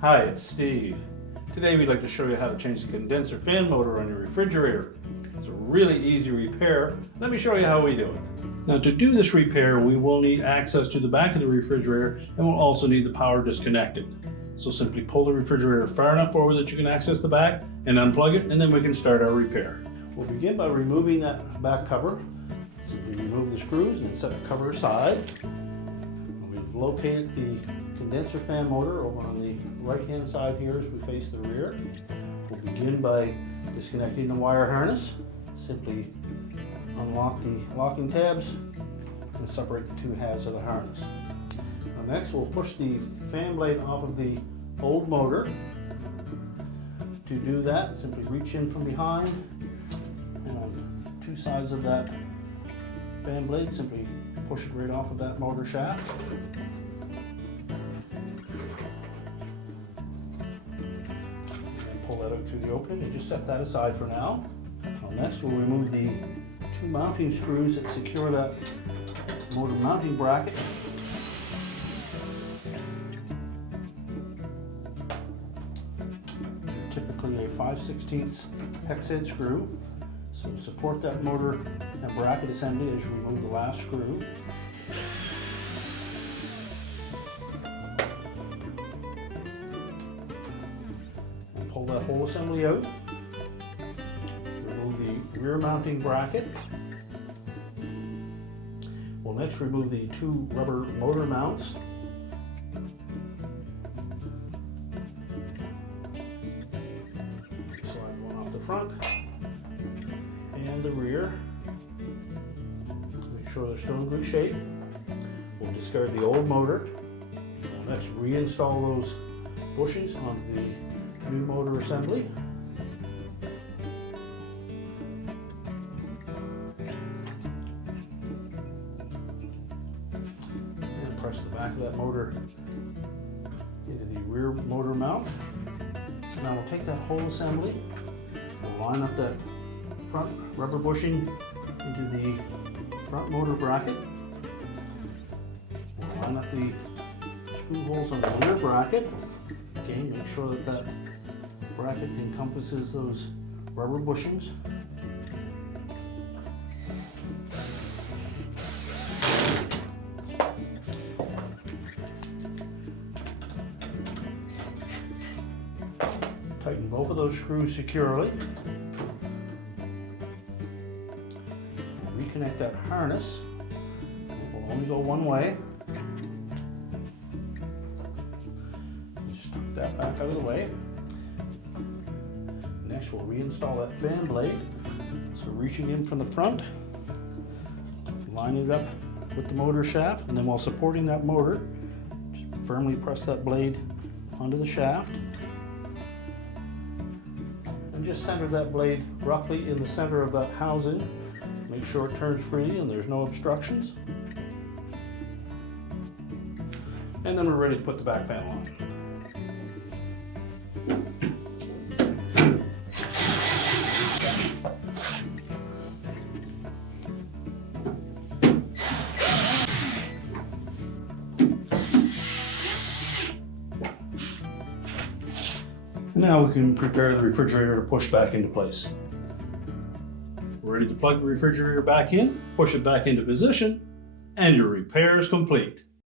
Hi, it's Steve. Today we'd like to show you how to change the condenser fan motor on your refrigerator. It's a really easy repair. Let me show you how we do it. Now to do this repair, we will need access to the back of the refrigerator and we'll also need the power disconnected. So simply pull the refrigerator far enough forward that you can access the back and unplug it, and then we can start our repair. We'll begin by removing that back cover. Simply remove the screws and set the cover aside. We've located the condenser fan motor over on the right hand side here as we face the rear. We'll begin by disconnecting the wire harness. Simply unlock the locking tabs and separate the two halves of the harness. Now next we'll push the fan blade off of the old motor. To do that, simply reach in from behind and on two sides of that fan blade, simply push it right off of that motor shaft. Pull that out through the opening and just set that aside for now. Next we'll remove the two mounting screws that secure that motor mounting bracket. They're typically a 5/16 hex head screw. So support that motor and bracket assembly as you remove the last screw. Pull that whole assembly out. Remove the rear mounting bracket. We'll next remove the two rubber motor mounts. Slide one off the front and the rear. Make sure they're still in good shape. We'll discard the old motor. We'll next reinstall those bushings onto the new motor assembly. And press the back of that motor into the rear motor mount. So now we'll take that whole assembly, we'll line up that front rubber bushing into the front motor bracket. We'll line up the screw holes on the rear bracket. Again, make sure that that bracket encompasses those rubber bushings. Tighten both of those screws securely. Reconnect that harness. It will only go one way. Just tuck that back out of the way. Next we'll reinstall that fan blade. So reaching in from the front, lining it up with the motor shaft, and then while supporting that motor, just firmly press that blade onto the shaft. And just center that blade roughly in the center of that housing. Make sure it turns freely and there's no obstructions. And then we're ready to put the back panel on. Now we can prepare the refrigerator to push back into place. We're ready to plug the refrigerator back in, push it back into position, and your repair is complete.